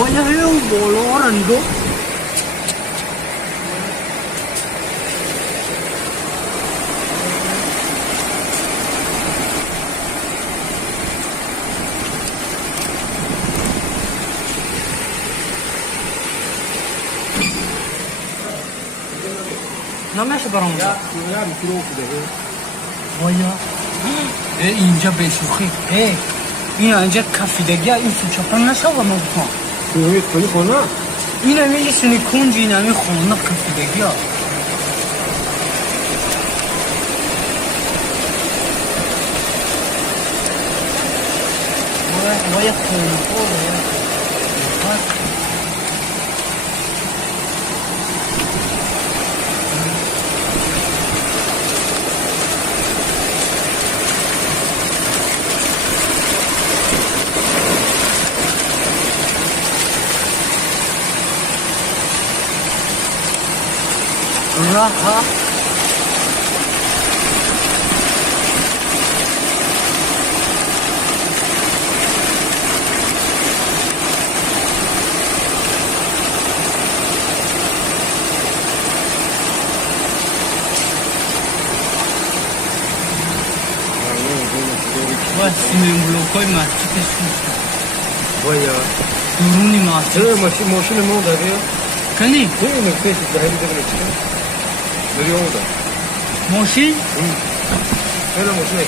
وایه اون بالا رنگو نمیشه برام وایا اینجا بشوخی این اینجا کفیدگی این سوچاپن نشو و نبکن اینمی کنی خونه؟ اینمی یه سنی کنج اینمی خونه کفیدگی ها وایا خونه خوره راحة بس من بلوكوي مسجد السوسة ويا دروني مسجد ماشين ما داري كني هي من فيش الدهالي ده من اليوم ده ماشين هنا ماشين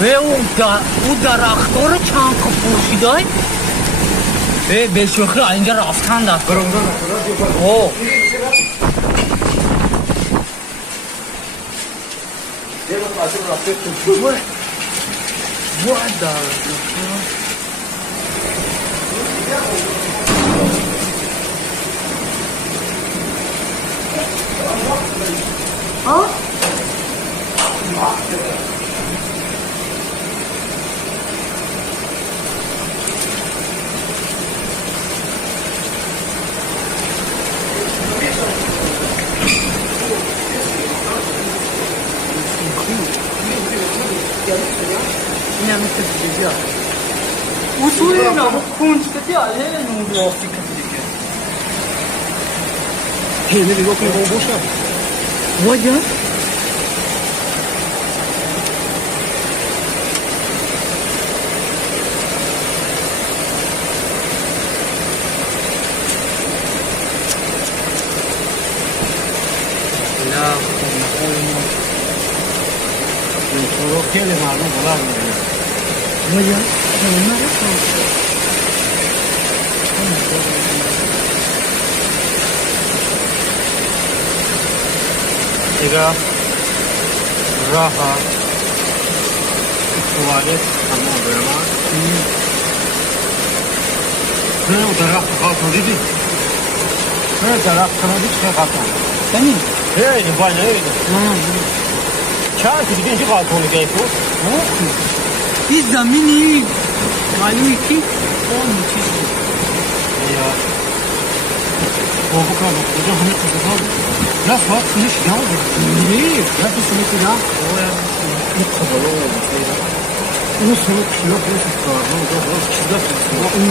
كده او درخت‌ها رو چند که پوشیدای به شوخی اینجا رفتن دست اوه what the huh? این همه کسی بیا اصول اینا با کنج کتی علیه نور رافتی کتی دیگه هی نگاه کنی با باشم واجه لا تو خیلی مردم بلند می‌بینن واجه نه دیگه راه توالت تمام برمان نه درخت خالتون دیدی؟ نه درخت خالتون چه خالتون؟ کنی؟ هیدی باید هیدی چند که دیگه اینجا خالتون دیگه تو؟ این زمینی معلومی که اون چیزی یا o bu kadar hocam hani kadar ya saat finish ya ne ya bir sene kila o ya bu kadar oldu o sonra kilo koyup kaldı o da biraz kilo tuttu onun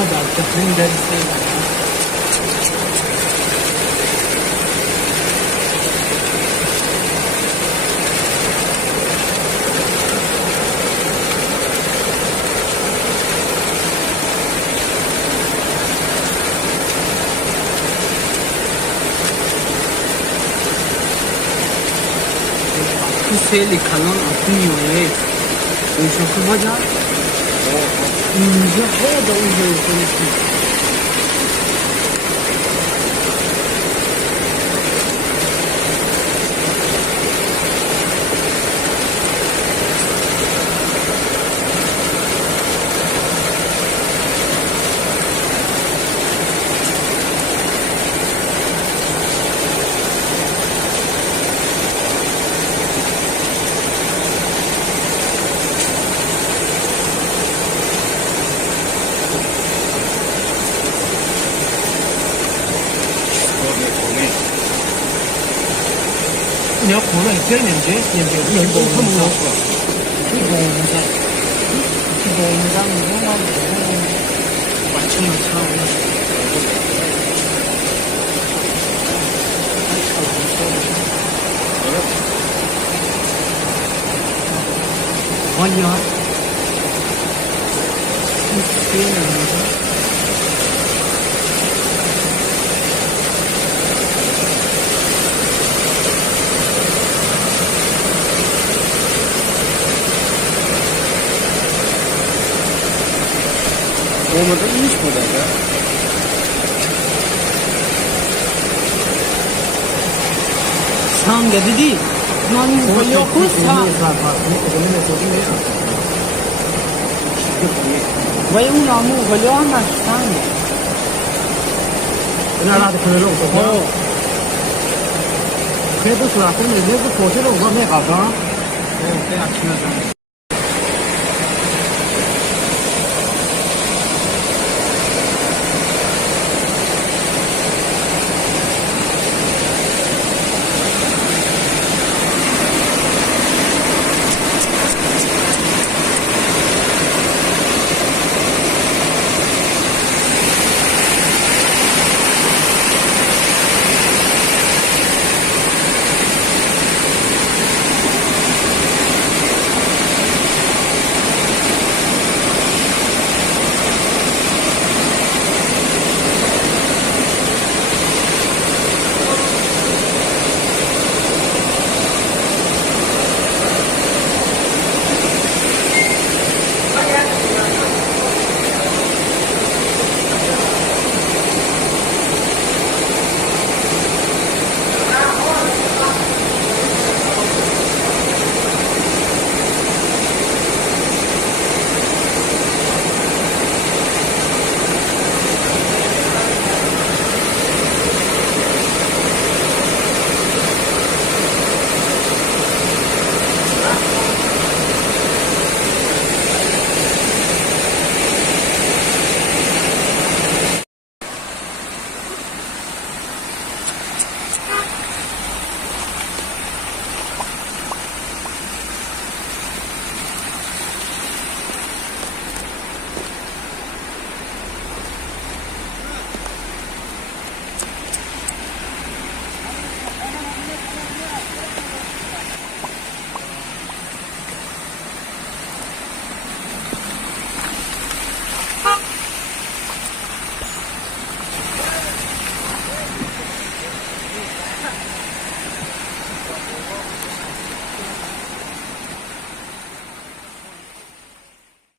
o da ben derse خیلی کلان آتون میاره اون شکل باجا اینجا خیلی اونجا کنیشی 你要活了，你这年纪有人他们老说，这个我们在，这个我们在完成了差不多。我呀，这些人。我们的艺术在这儿，sang cái đi non có nhiều phút sang vậy ông nào mua có nhiều mà sang那拉的可能肉多，可以不说了，真的那个火车肉我没好干。哦这样听了真